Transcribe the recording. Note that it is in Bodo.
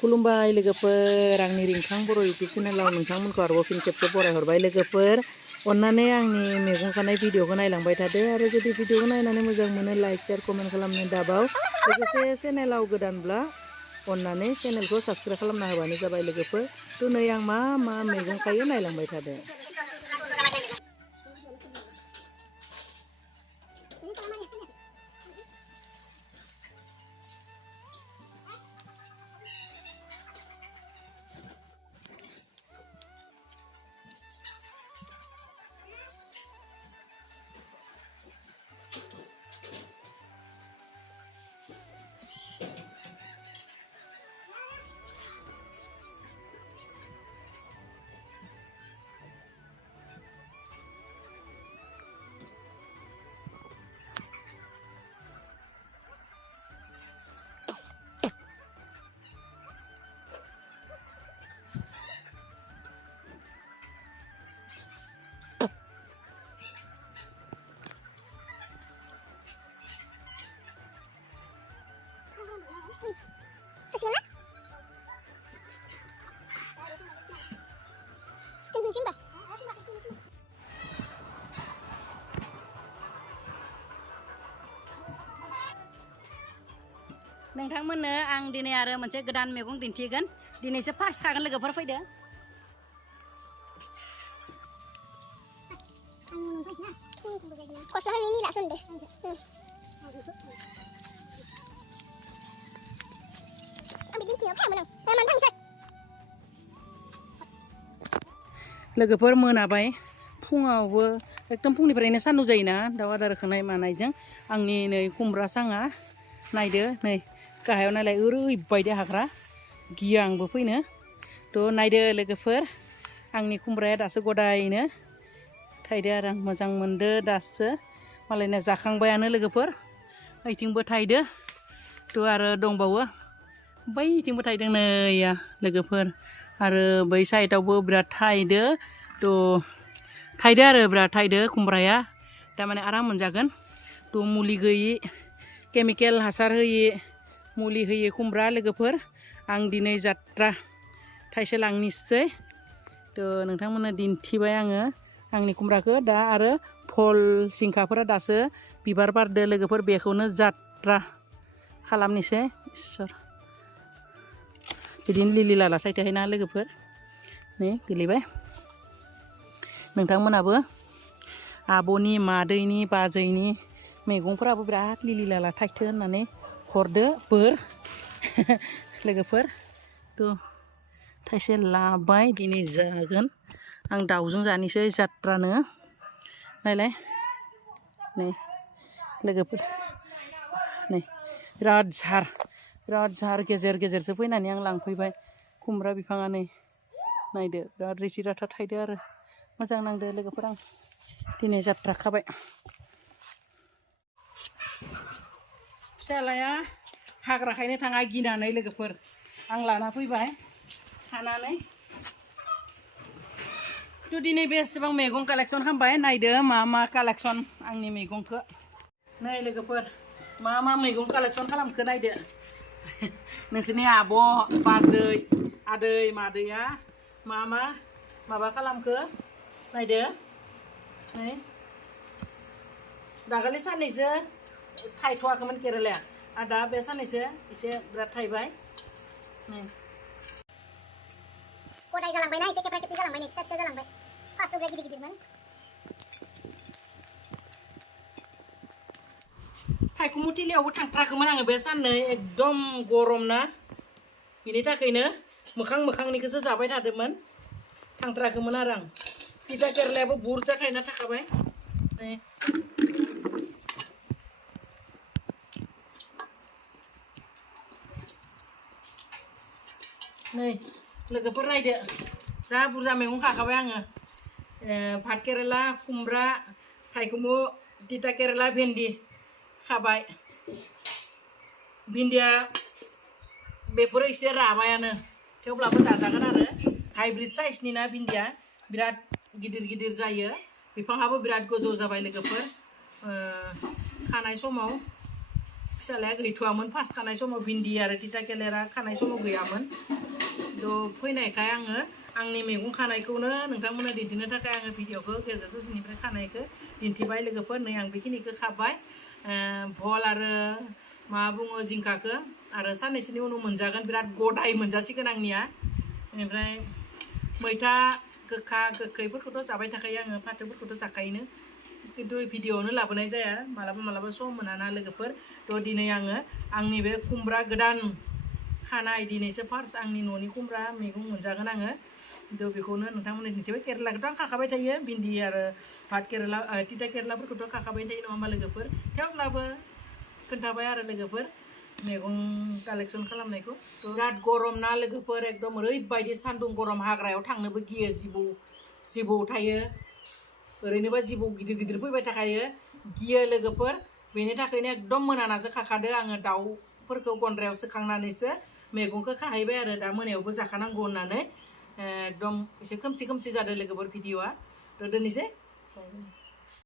खुलुमबाय लोगोफोर आंनि रिंखां बर' इउटुब चेनेलाव नोंथांमोनखौ आरोबाव फिन खेबसे बरायहरबाय लोगोफोर अन्नानै आंनि मैगं खानाय भिडिअखौ नायलांबाय थादो आरो जुदि भिडिअखौ नायनानै मोजां मोनो लाइक शेयार कमेन्ट खालामनो दाबाव लोगोसे चेनेलाव गोदानब्ला अन्नानै चेनेलखौ साबस्क्राइब खालामना होबानो जाबाय लोगोफोर थ' नै आं मा मैगं खायो नायलांबाय थादो। नोंथांमोननो आं दिनै आरो मोनसे गोदान मैगं दिन्थिगोन दिनैसो फार्स्ट खागोन लोगोफोर फैदो लोगोफोर मोनाबाय फुङावबो एकदम फुंनिफ्रायनो सान्दुं जायोना दाउ आदार होनाय मानायजों आंनि नै खुमब्रा साङा नायदो नै गाहायाव नायलाय ओरैबायदि हाग्रा गियो आंबो फैनो थ' नायदो लोगोफोर आंनि खुमब्राया दासो गदायनो थायदो आरो आं मोजां मोनदो दासो मालायना जाखांबायानो लोगोफोर ओइथिंबो थायदो थ' आरो दंबावो बैथिंबो थायदों नैया लोगोफोर आरो बै साइडआवबो बिराद थायदो थ' थायदो आरो बिराद थायदो खुमब्राया थारमाने आराम मोनजागोन थ' मुलि गैयि केमिकेल हासार होयि मुलि होयि खुमब्रा लोगोफोर आं दिनै जात्रा थाइसे लांनिसै थ' नोंथांमोननो दिन्थिबाय आङो आंनि खुमब्राखौ दा आरो भल जिंखाफोरा दासो बिबार बारदो लोगोफोर बेखौनो जात्रा खालामनोसै इसोर बिदिनो लिलि लाला थायथाय ना लोगोफोर नै गोलैबाय नोंथांमोनाबो आब'नि मादैनि बाजैनि मैगंफोराबो बिराद लिलि लाला थायथो होननानै हरदो बोर लोगोफोर थ' थाइसे लाबाय दिनै जागोन आं दाउजों जानोसै जात्रानो नायलाय नै लोगोफोर नै बिराद झार गेजेर गेजेरसो फैनानै आं लांफैबाय खुमब्रा बिफाङा नै नायदो बिराद रिथि राथा थायदो आरो मोजां नांदो लोगोफोर आं दिनै जात्रा खाबाय फिसालाया हाग्राखायनो थाङा गिनानै लोगोफोर आं लाना फैबाय खानानै थ' दिनै बेसेबां मैगं कालेक्सन खालामबाय नायदो मा कालेक्सन आंनि मैगंखौ नै लोगोफोर मा मैगं कालेक्सन खालामखो नायदो नोंसोरनि आब' बाजै आदै मादैया माबा खालामखो नायदो नै दाखालि साननैसो थायथ'वाखैमोन केरेलाया आरो दा बे साननैसो एसे बिराद थायबाय नै गदाय जालांबायना एसे खेबरा खेबरि जालांबाय नै फिसा फिसा जालांबाय फार्स्टआव गिदिर गिदिरमोन थाइखुमु थिलियावबो थांथ्राखैमोन आङो बे साननै एकदम गरम ना बिनि थाखायनो मोखांनिखौसो जाबाय थादोंमोन थांथ्राखैमोन आरो आं तिता केरेलायाबो बुरजा थायना थाखाबाय नै नै लोगोफोर नायदो जा बुरजा मैगं खाखाबाय आङो भात केरेला खुमब्रा थाइखुमु तिता केरेला भेन्दि खाबाय भिन्दिया बेफोरो एसे राबायानो थेवब्लाबो जाजागोन आरो हाइब्रिद साइसनि ना भिन्दिया बिराद गिदिर गिदिर जायो बिफाङाबो बिराद गोजौ जाबाय लोगोफोर खानाय समाव फिसालाया गैथ'वामोन फार्स्ट खानाय समाव भिन्दि आरो तिता केरेला खानाय समाव गैयामोन थ' फैनायखाय आङो आंनि मैगं खानायखौनो नोंथांमोननो दिन्थिनो थाखाय आङो भिडिअखौ गेजेर ससेनिफ्राय खानायखौ दिन्थिबाय लोगोफोर नै आं बेखिनिखौ खाबाय भल आरो मा बुङो जिंखाखौ आरो साननैसोनि उनाव मोनजागोन बिराद गदाय मोनजासिगोन आंनिया बेनिफ्राय मैथा गोखा गोखैफोरखौथ' जाबाय थाखायो आङो फाथोफोरखौथ' जाखायोनो खिन्थु भिडिअआवनो लाबोनाय जाया मालाबा सम मोनाना लोगोफोर थ' दिनै आङो आंनि बे खुमब्रा गोदान खानाय दिनैसो फार्स्ट आंनि न'नि खुमब्रा मैगं मोनजागोन आङो थ' बेखौनो नोंथांमोननो दिन्थिबाय केरेलाखौथ' आं खाखाबाय थायो भिन्दि आरो भात केरेला तिता केरेलाफोरखौथ' खाखाबाय थायो नङा होमबा लोगोफोर थेवब्लाबो खोन्थाबाय आरो लोगोफोर मैगं कालेक्सन खालामनायखौ थ' बिराद गरम ना लोगोफोर एकदम ओरैबायदि सान्दुं गरम हाग्रायाव थांनोबो गियो जिबौ थायो ओरैनोबा जिबौ गिदिर गिदिर फैबाय थाखायो गियो लोगोफोर बेनि थाखायनो एकदम मोनानासो खाखादो आङो दाउफोरखौ गन्द्रायाव सोखांनानैसो मैगंखौ खाहैबाय आरो दा मोनायावबो जाखानांगौ होननानै एकदम एसे खोमसि जादों लोगोफोर भिडिअआ थ' दोननोसै